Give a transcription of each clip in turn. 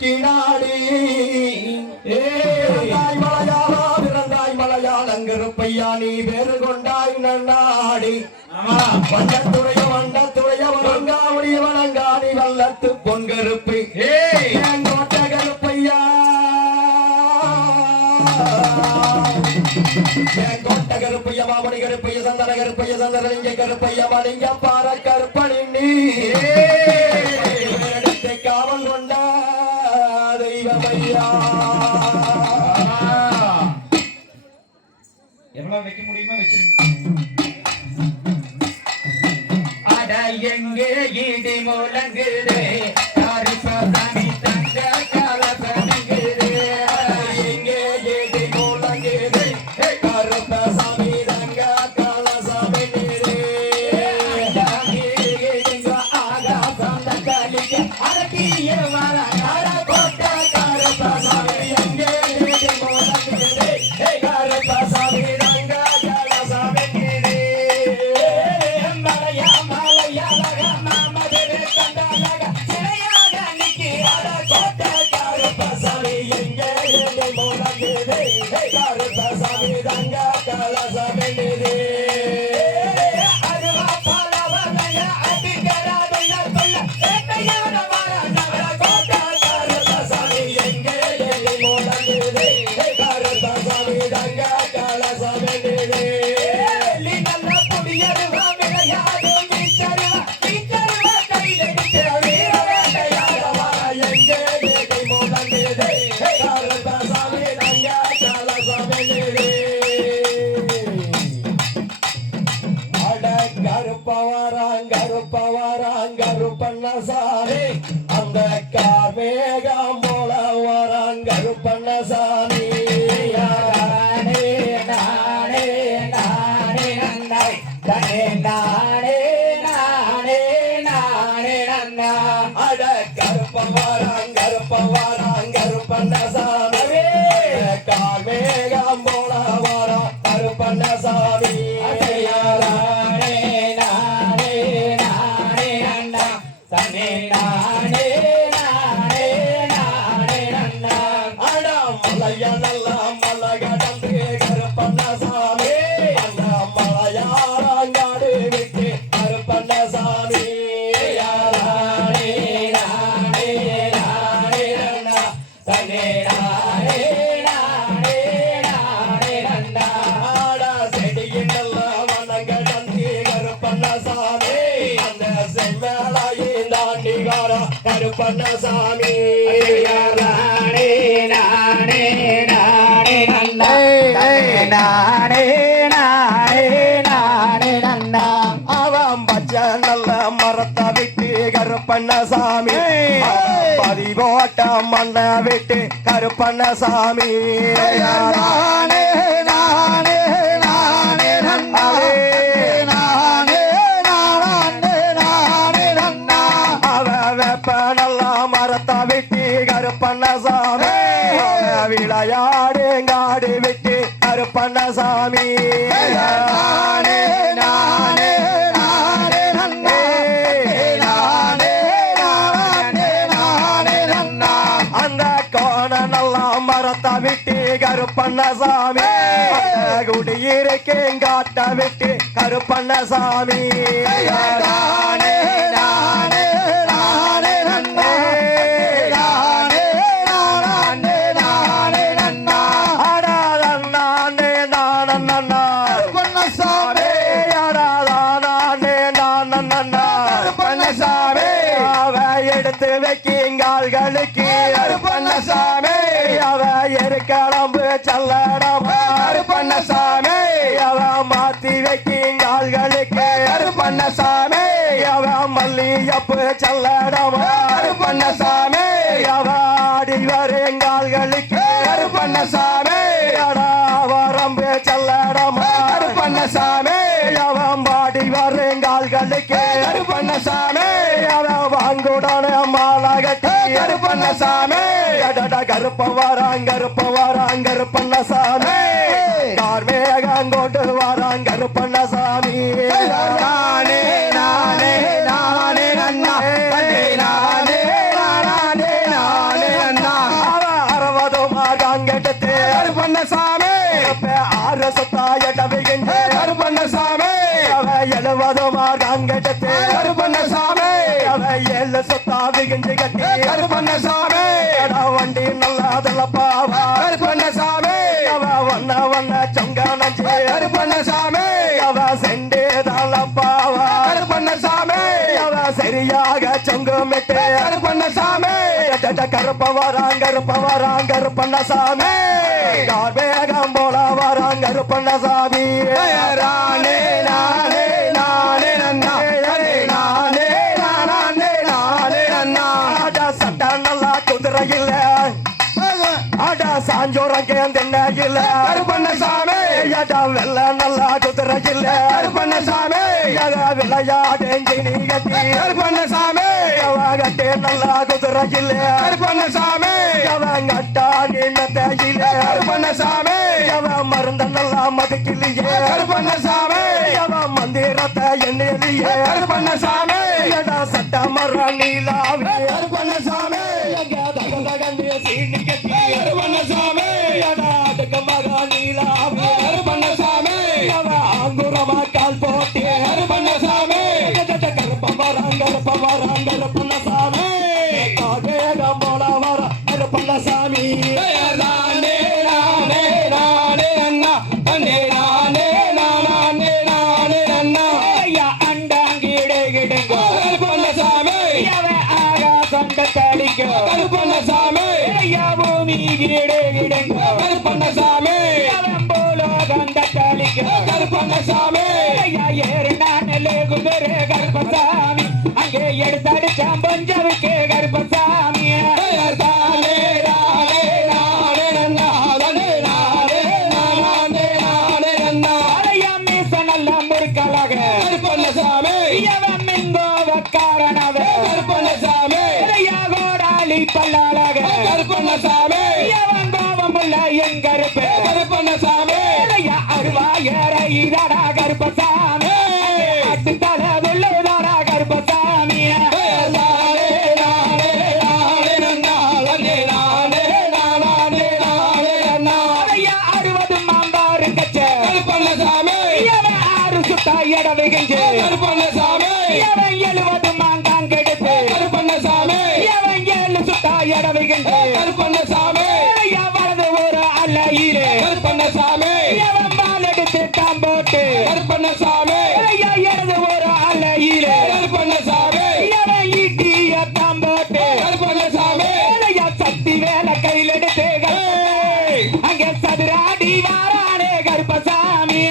கிடாடி இருந்தாய் மலையாளா பிறந்தாய் மலையாளங்கருப்பையா நீ வேறு கொண்டாய் நன்னாடி. வண்டத்துடைய வண்டத்துடைய வணங்காவுடைய வணங்காடி வல்லத்து பொன்கருப்பு ஏங்கோட்ட கருப்பையா. கோட்ட கருப்பைய மாமணி கருப்பைய சந்தன கருப்பைய சந்தனலிங்க கருப்பைய மணிங்க பார கருப்பணி நீ. எவ்வளவு வைக்க முடியுமா வச்சிருங்க. அட எங்கே இடி முழங்குது? யாரு தங்க Hey, hey, hey. கருப்பண்ணசாமி அந்த கார்மேகம் போல வராங்க பண்ணசாமி. பண்ணசாமி நானே நானே நானே நானே நானே நானே விட்டு கருப்பண்ணசாமி. பதி போட்ட மண்ணை விட்டு கருப்பண்ணசாமி. நல்ல மரத்தை விட்டு கருப்பண்ணசாமி குடியிருக்கேன் காட்ட விட்டு கருப்பண்ணசாமி நானே நானே மாத்தி வைக்கிங்கால்களுக்கு பொன்னசாமி அவ மல்லியப்பு சல்லடம் பொன்னசாமி அவ ஆடி வருங்கால்களுக்கு அடா வரம்பு சல்லடம் பொன்னசாமி அவன் பாடி வருங்கால்களுக்கு பொன்னசாமி அவன் வாங்குடான மாலை கட்டி கருப்பண்ணசாமி அடட கருப்ப வாராங் கருப்ப வாராங் கருப்பண்ணசாமி. எட்டு கருப்பண்ண சாமி ஆறு சொத்தாய டபிகின்ற கருப்பண்ண சாமி எழுவதுமா தாங்கெடுத்து கருப்பண்ண சாமி ஏழு சொத்தா விகிஞ்சு கட்டி. கருப்பண்ண சாமி வண்டி நல்லாதல்லப்பா கருப்பண்ண சாமி வண்ண வண்ண சொங்க நஞ்சு கருப்பண்ண சாமி அவ செண்டே தாளப்பாவா கருப்பண்ண சாமி அவ சரியாக சொங்கம் விட்டு கருப்பண்ண சாமி கருப்பண்ணசாமி கருப்ப வராங்க கருப்ப வராங்க கருப்பண்ணசாமி. வேகம் போல வராங்க கருப்பண்ணசாமி. நானே நானே நானே நன்னா. நானே நானே நானே நானே நன்னா. ஆடா சட்டை நல்லா குதிரை இல்ல ஆடா சாஞ்சோரம் கேந்தின இல்ல ஆடா வெள்ள நல்லா குதிரை இல்ல கருப்பண்ணசாமி விளையாடேஞ்சி நீ கட்டி கருப்பண்ணசாமி. கட்டி நல்லா குதிரை இல்ல கருப்பண்ணசாமி. அவன் கட்டா நீ மெத்தையில கருப்பண்ணசாமி. அவன் மருந்த நல்லா மதுக்கிலேயே. கருப்பண்ணசாமி. அவன் மந்திரத்தை எண்ணிலேயே எடா ஆகாசண்டத்தடிக்கோ கருப்பண்ணசாமி. ஐயா பூமி கிடே கிடுங்கோ கருப்பண்ணசாமி. கருப்பண்ணசாமி. கருப்பண்ணசாமி. கருப்பண்ணசாமி அடிவாரானே வாரானே கருப்பசாமி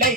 தமிழை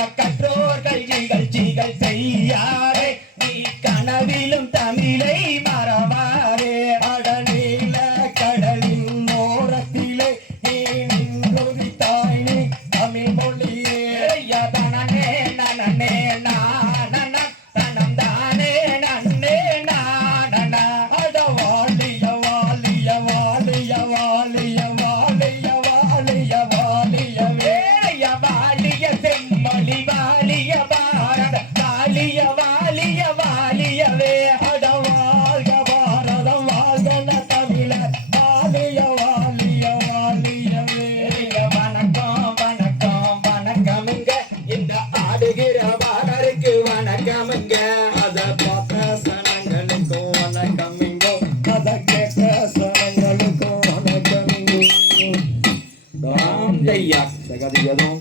Jack.